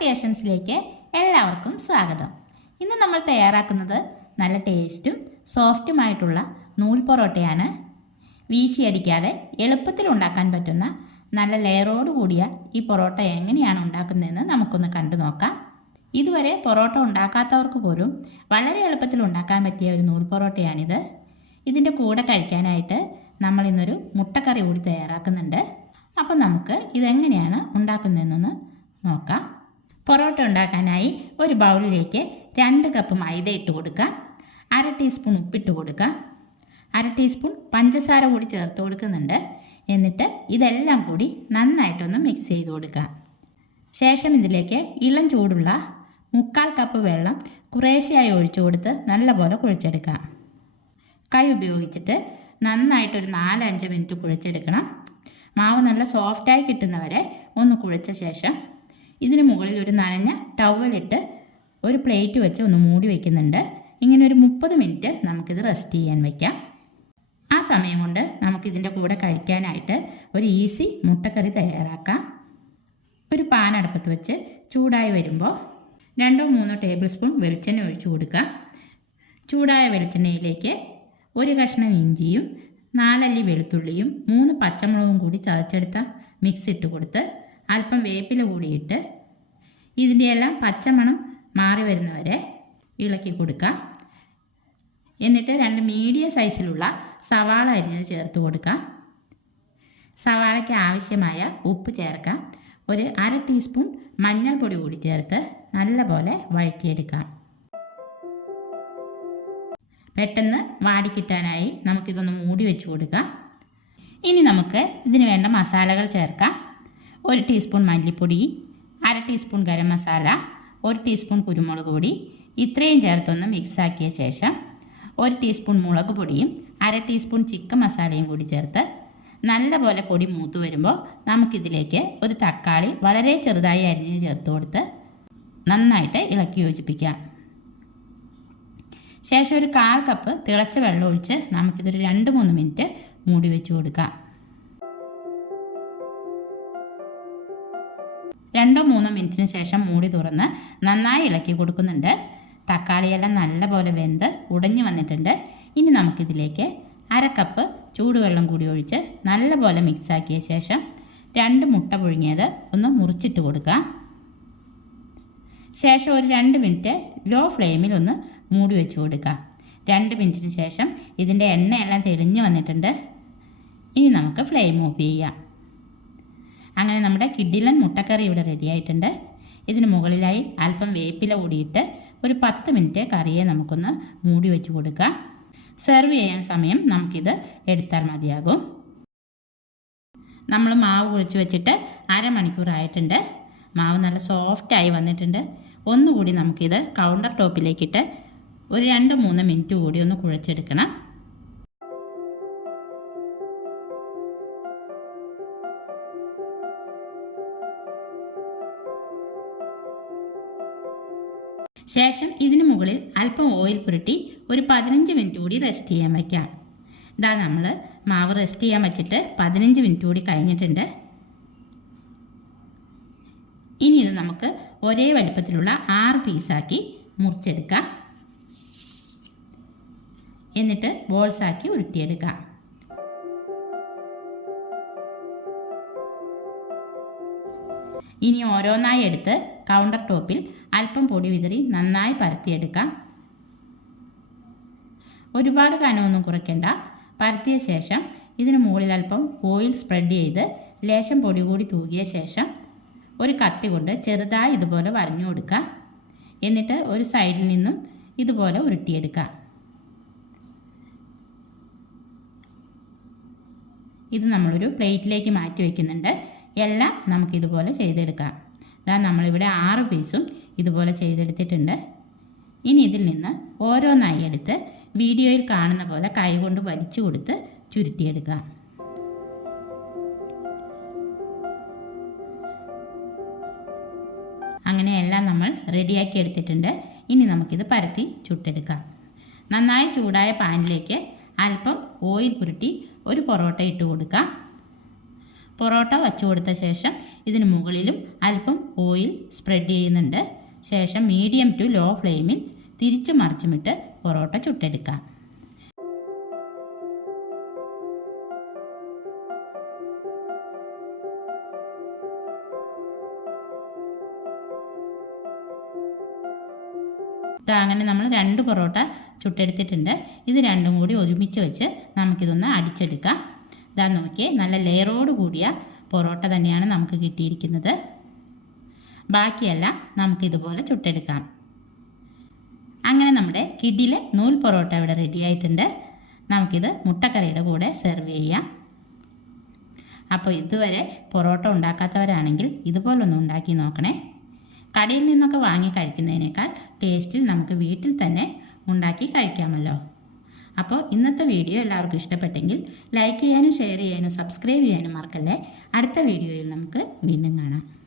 ക്രിയേഷൻസിലേക്ക് എല്ലാവർക്കും സ്വാഗതം. ഇന്ന് നമ്മൾ തയ്യാറാക്കുന്നത് നല്ല ടേസ്റ്റും സോഫ്റ്റുമായിട്ടുള്ള നൂൽ പൊറോട്ടയാണ്. വീശിയടിക്കാതെ എളുപ്പത്തിൽ ഉണ്ടാക്കാൻ പറ്റുന്ന നല്ല ലെയറോട് കൂടിയ ഈ പൊറോട്ട എങ്ങനെയാണ് ഉണ്ടാക്കുന്നതെന്ന് നമുക്കൊന്ന് കണ്ടു നോക്കാം. ഇതുവരെ പൊറോട്ട ഉണ്ടാക്കാത്തവർക്ക് പോലും വളരെ എളുപ്പത്തിൽ ഉണ്ടാക്കാൻ പറ്റിയ ഒരു നൂൽ പൊറോട്ടയാണിത്. ഇതിന്റെ കൂടെ കഴിക്കാനായിട്ട് നമ്മളിന്നൊരു മുട്ടക്കറി കൂടി തയ്യാറാക്കുന്നുണ്ട്. അപ്പം നമുക്ക് ഇതെങ്ങനെയാണ് ഉണ്ടാക്കുന്നത് പൊറോട്ട ഉണ്ടാക്കാനായി ഒരു ബൗളിലേക്ക് രണ്ട് കപ്പ് മൈദ ഇട്ട് കൊടുക്കുക. അര ടീസ്പൂൺ ഉപ്പിട്ട് കൊടുക്കുക. അര ടീസ്പൂൺ പഞ്ചസാര കൂടി ചേർത്ത് കൊടുക്കുന്നുണ്ട്. എന്നിട്ട് ഇതെല്ലാം കൂടി നന്നായിട്ടൊന്ന് മിക്സ് ചെയ്ത് കൊടുക്കുക. ശേഷം ഇതിലേക്ക് ഇളം ചൂടുള്ള മുക്കാൽ കപ്പ് വെള്ളം കുറേശ്ശെയായി ഒഴിച്ചു കൊടുത്ത് നല്ലപോലെ കുഴച്ചെടുക്കുക. കൈ ഉപയോഗിച്ചിട്ട് നന്നായിട്ടൊരു നാലഞ്ച് മിനിറ്റ് കുഴച്ചെടുക്കണം. മാവ് നല്ല സോഫ്റ്റായി കിട്ടുന്നവരെ ഒന്ന് കുഴച്ച ശേഷം ഇതിന് മുകളിൽ ഒരു നനഞ്ഞ ടവലിട്ട് ഒരു പ്ലേറ്റ് വെച്ച് ഒന്ന് മൂടി വയ്ക്കുന്നുണ്ട് ഇങ്ങനെ ഒരു മുപ്പത് മിനിറ്റ് നമുക്കിത് റെസ്റ്റ് ചെയ്യാൻ വയ്ക്കാം ആ സമയം കൊണ്ട് നമുക്കിതിന്റെ കൂടെ കഴിക്കാനായിട്ട് ഒരു ഈസി മുട്ടക്കറി തയ്യാറാക്കാം. ഒരു പാൻ അടുപ്പത്ത് വെച്ച് ചൂടായി വരുമ്പോൾ രണ്ടോ മൂന്നോ ടേബിൾ സ്പൂൺ വെളിച്ചെണ്ണ ഒഴിച്ചു കൊടുക്കുക ചൂടായ വെളിച്ചെണ്ണയിലേക്ക് ഒരു കഷ്ണം ഇഞ്ചിയും നാലല്ലി വെളുത്തുള്ളിയും മൂന്ന് പച്ചമുളകും കൂടി ചതച്ചെടുത്ത മിക്സ് ഇട്ട് കൊടുത്ത് അല്പം വേപ്പില കൂടിയിട്ട് ഇതിന്റെ എല്ലാം പച്ചമണം മാറി വരുന്നവരെ ഇളക്കി കൊടുക്കുക എന്നിട്ട് രണ്ട് മീഡിയം സൈസിലുള്ള സവാള അരിഞ്ഞത് ചേർത്ത് കൊടുക്കുക സവാളയ്ക്ക് ആവശ്യമായ ഉപ്പ് ചേർക്കാം. ഒരു അര ടീസ്പൂൺ മഞ്ഞൾപ്പൊടി കൂടി ചേർത്ത് നല്ലപോലെ വഴറ്റിയെടുക്കാം. പെട്ടെന്ന് വാടിക്കിട്ടാനായി നമുക്കിതൊന്ന് മൂടി വെച്ച് കൊടുക്കാം. ഇനി നമുക്ക് ഇതിന് വേണ്ട മസാലകൾ ചേർക്കാം. ഒരു ടീസ്പൂൺ മല്ലിപ്പൊടി അര ടീസ്പൂൺ ഗരം മസാല ഒരു ടീസ്പൂൺ കുരുമുളക് പൊടി ഇത്രയും ചേർത്തൊന്ന് മിക്സാക്കിയ ശേഷം ഒരു ടീസ്പൂൺ മുളക് പൊടിയും അര ടീസ്പൂൺ ചിക്കൻ മസാലയും കൂടി ചേർത്ത് നല്ലപോലെ പൊടി മൂത്ത് വരുമ്പോൾ നമുക്കിതിലേക്ക് ഒരു തക്കാളി വളരെ ചെറുതായി അരിഞ്ഞ് ചേർത്ത് കൊടുത്ത് നന്നായിട്ട് ഇളക്കി യോജിപ്പിക്കാം. ശേഷം ഒരു കാൽ കപ്പ് തിളച്ച വെള്ളം ഒഴിച്ച് നമുക്കിതൊരു രണ്ട് മൂന്ന് മിനിറ്റ് മൂടി വെച്ച് കൊടുക്കാം. രണ്ടോ മൂന്നോ മിനിറ്റിന് ശേഷം മൂടി തുറന്ന് നന്നായി ഇളക്കി കൊടുക്കുന്നുണ്ട്. തക്കാളിയെല്ലാം നല്ലപോലെ വെന്ത് ഉടഞ്ഞു വന്നിട്ടുണ്ട്. ഇനി നമുക്കിതിലേക്ക് അര കപ്പ് ചൂടുവെള്ളം കൂടി ഒഴിച്ച് നല്ലപോലെ മിക്സാക്കിയ ശേഷം രണ്ട് മുട്ട പുഴുങ്ങിയത് ഒന്ന് മുറിച്ചിട്ട് കൊടുക്കാം ശേഷം ഒരു രണ്ട് മിനിറ്റ് ലോ ഫ്ലെയിമിൽ ഒന്ന് മൂടി വെച്ച് കൊടുക്കാം രണ്ട് മിനിറ്റിന് ശേഷം ഇതിന്റെ എണ്ണയെല്ലാം തെളിഞ്ഞു വന്നിട്ടുണ്ട്. ഇനി നമുക്ക് ഫ്ലെയിം ഓഫ് ചെയ്യാം. അങ്ങനെ നമ്മുടെ കിഡിലൻ മുട്ടക്കറി ഇവിടെ റെഡി ആയിട്ടുണ്ട്. ഇതിന് മുകളിലായി അല്പം വേപ്പില കൂടിയിട്ട് ഒരു പത്ത് മിനിറ്റ് കറിയെ നമുക്കൊന്ന് മൂടി വെച്ച് കൊടുക്കാം. സെർവ് ചെയ്യാൻ സമയം നമുക്കിത് എടുത്താൽ മതിയാകും. നമ്മൾ മാവ് കുഴിച്ച് വെച്ചിട്ട് അരമണിക്കൂറായിട്ടുണ്ട് മാവ് നല്ല സോഫ്റ്റായി വന്നിട്ടുണ്ട്. ഒന്നുകൂടി നമുക്കിത് കൗണ്ടർ ടോപ്പിലേക്കിട്ട് ഒരു രണ്ട് മൂന്ന് മിനിറ്റ് കൂടി ഒന്ന് കുഴച്ചെടുക്കണം. ശേഷം ഇതിന് മുകളിൽ അല്പം ഓയിൽ പുരട്ടി ഒരു പതിനഞ്ച് മിനിറ്റ് കൂടി റെസ്റ്റ് ചെയ്യാൻ വയ്ക്കാം. ഇതാ നമ്മൾ മാവ് റെസ്റ്റ് ചെയ്യാൻ വെച്ചിട്ട് പതിനഞ്ച് മിനിറ്റ് കൂടി കഴിഞ്ഞിട്ടുണ്ട്. ഇനി ഇത് നമുക്ക് ഒരേ വലിപ്പത്തിലുള്ള ആറ് പീസാക്കി മുറിച്ചെടുക്കാം. എന്നിട്ട് ബോൾസാക്കി ഉരുട്ടിയെടുക്കാം. ഇനി ഓരോന്നായി എടുത്ത് കൗണ്ടർ ടോപ്പിൽ അല്പം പൊടി വിതറി നന്നായി പരത്തിയെടുക്കാം. ഒരുപാട് കനമൊന്നും കുറയ്ക്കേണ്ട. പരത്തിയ ശേഷം ഇതിന് മുകളിൽ അല്പം ഓയിൽ സ്പ്രെഡ് ചെയ്ത് ലേശം പൊടി കൂടി തൂകിയ ശേഷം ഒരു കത്തി കൊണ്ട് ചെറുതായി ഇതുപോലെ വരഞ്ഞു കൊടുക്കുക. എന്നിട്ട് ഒരു സൈഡിൽ നിന്നും ഇതുപോലെ ഉരുട്ടിയെടുക്കുക. ഇത് നമ്മളൊരു പ്ലേറ്റിലേക്ക് മാറ്റി വയ്ക്കുന്നുണ്ട് എല്ലാം നമുക്കിതുപോലെ ചെയ്തെടുക്കാം. ഇതാ നമ്മളിവിടെ ആറ് പീസും ഇതുപോലെ ചെയ്തെടുത്തിട്ടുണ്ട്. ഇനി ഇതിൽ നിന്ന് ഓരോന്നായി എടുത്ത് വീഡിയോയിൽ കാണുന്ന പോലെ കൈകൊണ്ട് വലിച്ചു കൊടുത്ത് ചുരുട്ടിയെടുക്കുക. അങ്ങനെ എല്ലാം നമ്മൾ റെഡിയാക്കി എടുത്തിട്ടുണ്ട്. ഇനി നമുക്കിത് പരത്തി ചുട്ടെടുക്കാം. നന്നായി ചൂടായ പാനിലേക്ക് അല്പം ഓയിൽ പുരട്ടി ഒരു പൊറോട്ട ഇട്ട് കൊടുക്കാം. പൊറോട്ട വച്ചു കൊടുത്ത ശേഷം ഇതിന് മുകളിലും അല്പം ഓയിൽ സ്പ്രെഡ് ചെയ്യുന്നുണ്ട്. ശേഷം മീഡിയം ടു ലോ ഫ്ലെയിമിൽ തിരിച്ചു മറിച്ചുമിട്ട് പൊറോട്ട ചുട്ടെടുക്കാം. അങ്ങനെ നമ്മൾ രണ്ട് പൊറോട്ട ചുട്ടെടുത്തിട്ടുണ്ട്. ഇത് രണ്ടും കൂടി ഒരുമിച്ച് വെച്ച് നമുക്കിതൊന്ന് അടിച്ചെടുക്കാം. ഇതാ നോക്കിയേ. നല്ല ലെയറോട് കൂടിയ പൊറോട്ട തന്നെയാണ് നമുക്ക് കിട്ടിയിരിക്കുന്നത്. ബാക്കിയെല്ലാം നമുക്കിതുപോലെ ചുട്ടെടുക്കാം. അങ്ങനെ നമ്മുടെ കിഡിലെ നൂൽ പൊറോട്ട ഇവിടെ റെഡി ആയിട്ടുണ്ട്. നമുക്കിത് മുട്ടക്കറിയുടെ കൂടെ സെർവ് ചെയ്യാം. അപ്പോൾ ഇതുവരെ പൊറോട്ട ഉണ്ടാക്കാത്തവരാണെങ്കിൽ ഇതുപോലൊന്ന് ഉണ്ടാക്കി നോക്കണേ. കടയിൽ നിന്നൊക്കെ വാങ്ങി കഴിക്കുന്നതിനേക്കാൾ ടേസ്റ്റിൽ നമുക്ക് വീട്ടിൽ തന്നെ ഉണ്ടാക്കി കഴിക്കാമല്ലോ. അപ്പോൾ ഇന്നത്തെ വീഡിയോ എല്ലാവർക്കും ഇഷ്ടപ്പെട്ടെങ്കിൽ ലൈക്ക് ചെയ്യാനും ഷെയർ ചെയ്യാനും സബ്സ്ക്രൈബ് ചെയ്യാനും മറക്കല്ലേ? അടുത്ത വീഡിയോയിൽ നമുക്ക് വീണ്ടും കാണാം.